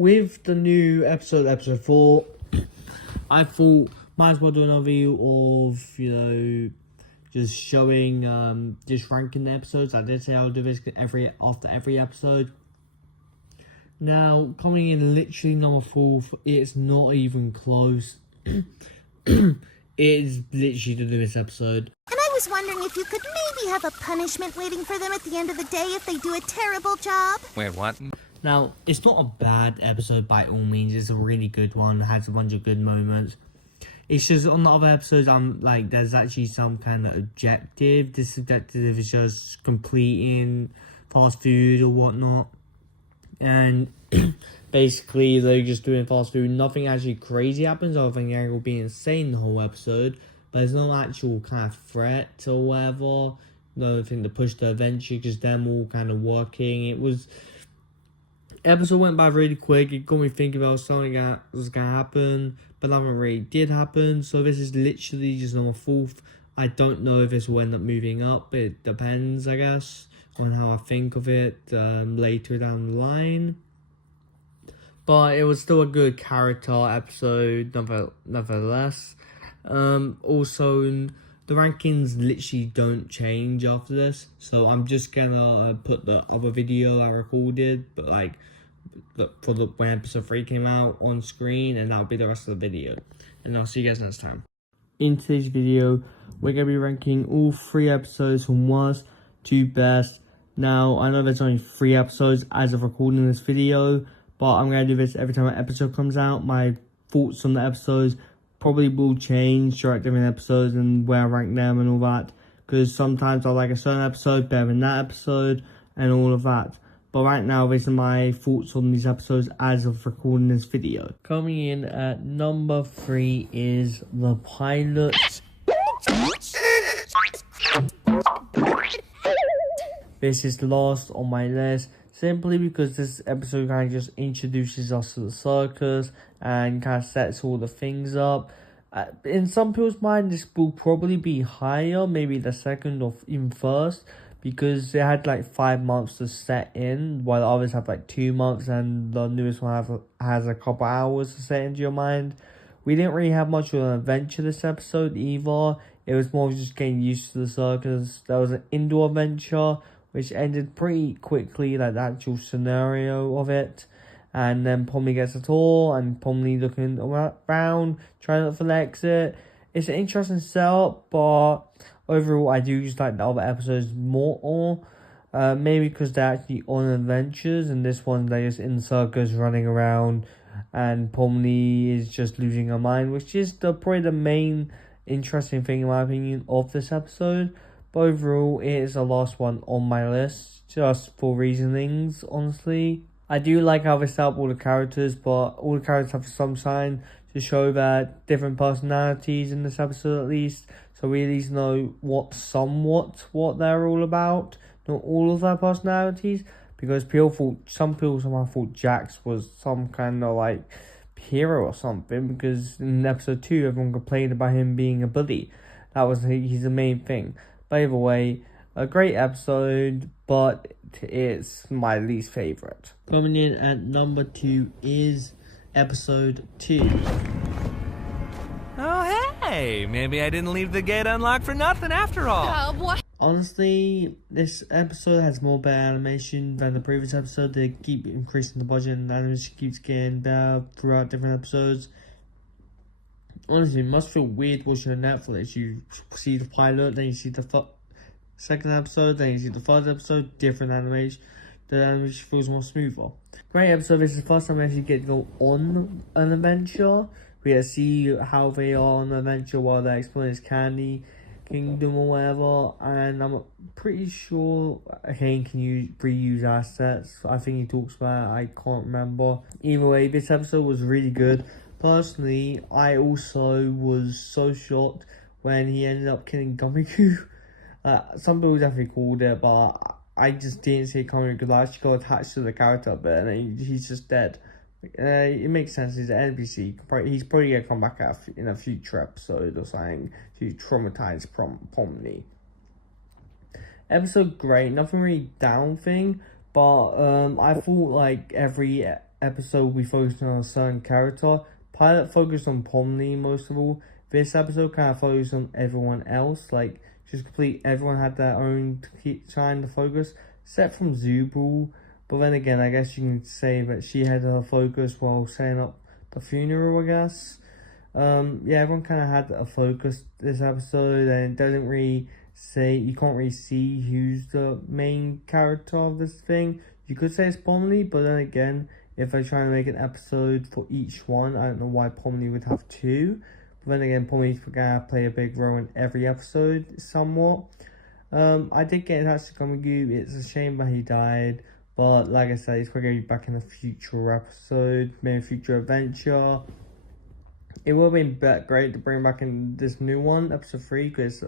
with the new episode 4, I thought might as well do another video of, just showing, just ranking the episodes. I did say I'll do this after every episode. Now, coming in literally number 4, it's not even close. It is literally the newest episode. And I was wondering if you could maybe have a punishment waiting for them at the end of the day if they do a terrible job. Wait, what? Now, it's not a bad episode by all means. It's a really good one. It has a bunch of good moments. It's just on the other episodes, there's actually some kind of objective. This objective is just completing fast food or whatnot. And basically, they're just doing fast food. Nothing actually crazy happens other than Yang will be insane the whole episode. But there's no actual kind of threat or whatever. Nothing to push the adventure, just them all kind of working. Episode went by really quick. It got me thinking about something that was going to happen, but nothing really did happen. So this is literally just number 4th. I don't know if this will end up moving up. It depends, I guess, on how I think of it later down the line. But it was still a good character episode, nevertheless. Also, the rankings literally don't change after this. So I'm just gonna put the other video I recorded, but when episode 3 came out on screen, and that'll be the rest of the video. And I'll see you guys next time. In today's video, we're gonna be ranking all 3 episodes from worst to best. Now, I know there's only 3 episodes as of recording this video, but I'm gonna do this every time an episode comes out. My thoughts on the episodes probably will change throughout different episodes and where I rank them and all that, because sometimes I like a certain episode better than that episode and all of that. But right now, these are my thoughts on these episodes as of recording this video. Coming in at number 3 is the pilot. This is last on my list, simply because this episode kind of just introduces us to the circus and kind of sets all the things up. In some people's mind, this will probably be higher, maybe the second or even first, because it had 5 months to set in, while the others have 2 months, and the newest one has a couple hours to set into your mind. We didn't really have much of an adventure this episode either. It was more of just getting used to the circus. There was an indoor adventure, which ended pretty quickly, the actual scenario of it. And then Pomni gets a tour, and Pomni looking around, trying to look for the exit. It's an interesting setup, but overall, I do just like the other episodes more. Maybe because they're actually on adventures, and this one they're just in the circus running around, and Pomni is just losing her mind, which is probably the main interesting thing in my opinion of this episode. But overall, it is the last one on my list, just for reasonings, honestly. I do like how they set up all the characters, but all the characters have some sign to show that different personalities in this episode at least. So we at least know what they're all about. Not all of their personalities, because some people somehow thought Jax was some kind of hero or something, because in episode 2 everyone complained about him being a bully. He's the main thing. But either way, a great episode, but it's my least favourite. Coming in at number 2 is episode 2. Oh, hey! Maybe I didn't leave the gate unlocked for nothing after all. What? Honestly, this episode has more better animation than the previous episode. They keep increasing the budget, and the animation keeps getting better throughout different episodes. Honestly, it must feel weird watching on Netflix. You see the pilot, then you see the second episode, then you see the third episode, different animation. The animation feels more smoother. Great episode. This is the first time I actually get to go on an adventure. We get to see how they are on an adventure while they're exploring this candy kingdom or whatever. And I'm pretty sure Kane can reuse assets. I think he talks about it. I can't remember. Either way, this episode was really good. Personally, I also was so shocked when he ended up killing Gummigoo. Some people definitely called it, but I just didn't see it coming because I actually got attached to the character a bit, and he's just dead. It makes sense. He's an NPC. He's probably gonna come back in a future episode or something to traumatize Pomni. Episode great, nothing really down thing, but I thought every episode will be focusing on a certain character. Pilot focused on Pomni most of all. This episode kind of focused on everyone else. Like, just complete, everyone had their own shine to focus, except from Zubul. But then again, I guess you can say that she had her focus while setting up the funeral, I guess. Yeah, everyone kind of had a focus this episode, and it doesn't really say, you can't really see who's the main character of this thing. You could say it's Pomni, but then again, if they're trying to make an episode for each one, I don't know why Pomni would have two. But then again, Pomni's gonna play a big role in every episode, somewhat. I did get Tadc Komigu. It's a shame that he died, but like I said, he's probably gonna be back in a future episode, maybe a future adventure. It would have been great to bring back in this new one, episode 3, because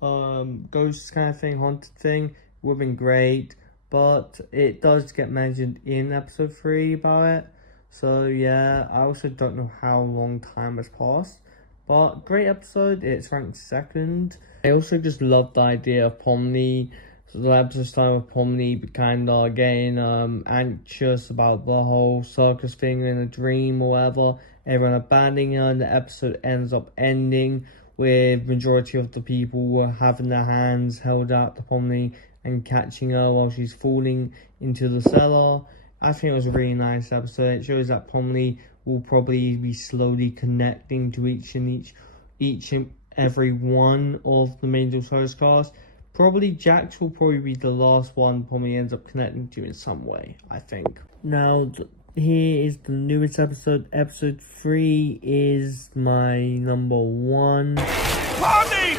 ghost kind of thing, haunted thing, would have been great. But it does get mentioned in episode 3 about it. So yeah, I also don't know how long time has passed. But great episode, it's ranked 2nd. I also just love the idea of Pomni. So the episode started with Pomni kind of getting anxious about the whole circus thing in a dream or whatever. Everyone abandoning her, and the episode ends up ending with majority of the people having their hands held out to Pomni and catching her while she's falling into the cellar. I think it was a really nice episode. It shows that Pomni will probably be slowly connecting to each and every one of the main Circus cast. Probably Jax will probably be the last one Pomni ends up connecting to in some way, I think. Now, here is the newest episode. Episode 3 is my number 1. Pomni!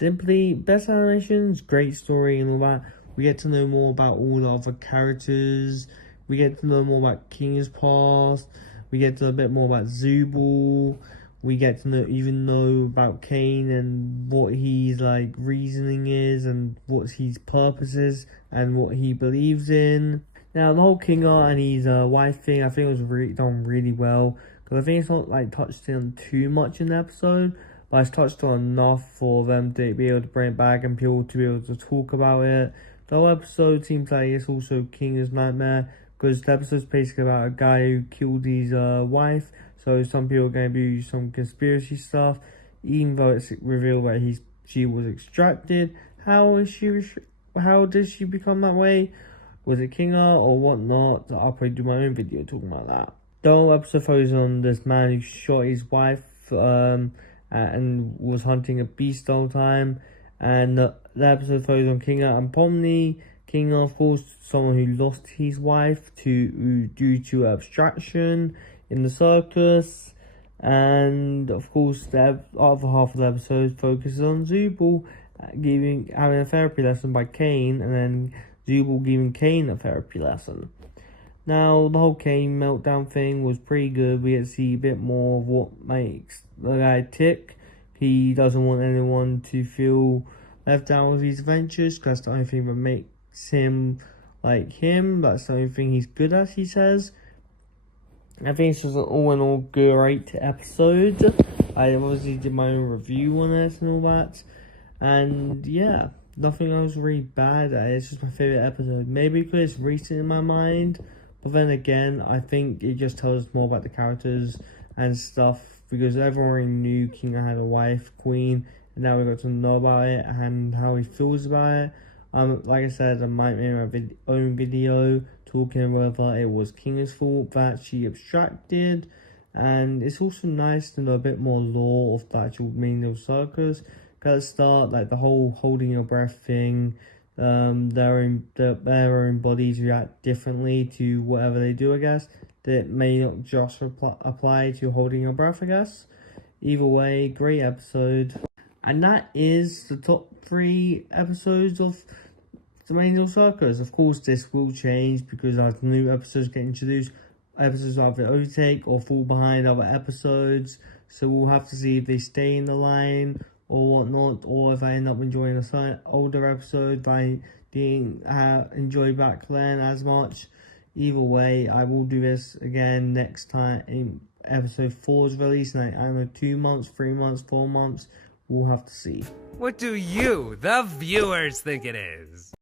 Simply, best animations, great story and all that. We get to know more about all the other characters. We get to know more about King's past. We get to know a bit more about Zubul. We get to know about Kane and what his reasoning is and what his purpose is and what he believes in. Now the whole King and his wife thing, I think it was done really well, because I think it's not touched on too much in the episode, but it's touched on enough for them to be able to bring it back and people to be able to talk about it. The whole episode seems like it's also King's nightmare, because the episode's basically about a guy who killed his wife. So some people are going to do some conspiracy stuff, even though it's revealed that she was extracted. How did she become that way? Was it Kinga or whatnot? I'll probably do my own video talking about that. The whole episode focuses on this man who shot his wife and was hunting a beast the whole time. And the episode focuses on Kinga and Pomni. Kinga, of course, someone who lost his wife due to abstraction in the circus. And of course, the other half of the episode focuses on Zubul having a therapy lesson by Kane, and then Zubul giving Kane a therapy lesson. Now, the whole Kane meltdown thing was pretty good. We get to see a bit more of what makes the guy tick. He doesn't want anyone to feel left out of his adventures, because that's the only thing that makes him like him. That's the only thing he's good at, he says. I think it's just an all in all great episode. I obviously did my own review on it and all that. And yeah, nothing else really bad. It's just my favourite episode. Maybe because it's recent in my mind. But then again, I think it just tells us more about the characters and stuff. Because everyone already knew King had a wife, Queen. And now we got to know about it and how he feels about it. Like I said, I might make my own video talking whether it was King's fault that she abstracted. And it's also nice to know a bit more lore of the actual main circus. Because at the start, the whole holding your breath thing, their own bodies react differently to whatever they do, I guess. That may not just apply to holding your breath, I guess. Either way, great episode. And that is the top 3 episodes of the main circus. Of course, this will change because as new episodes get introduced, episodes either overtake or fall behind other episodes. So we'll have to see if they stay in the line or whatnot, or if I end up enjoying a older episode that I didn't enjoy back then as much. Either way, I will do this again next time in episode 4 is released, in I don't know, 2 months, 3 months, 4 months, We'll have to see. What do you, the viewers, think it is?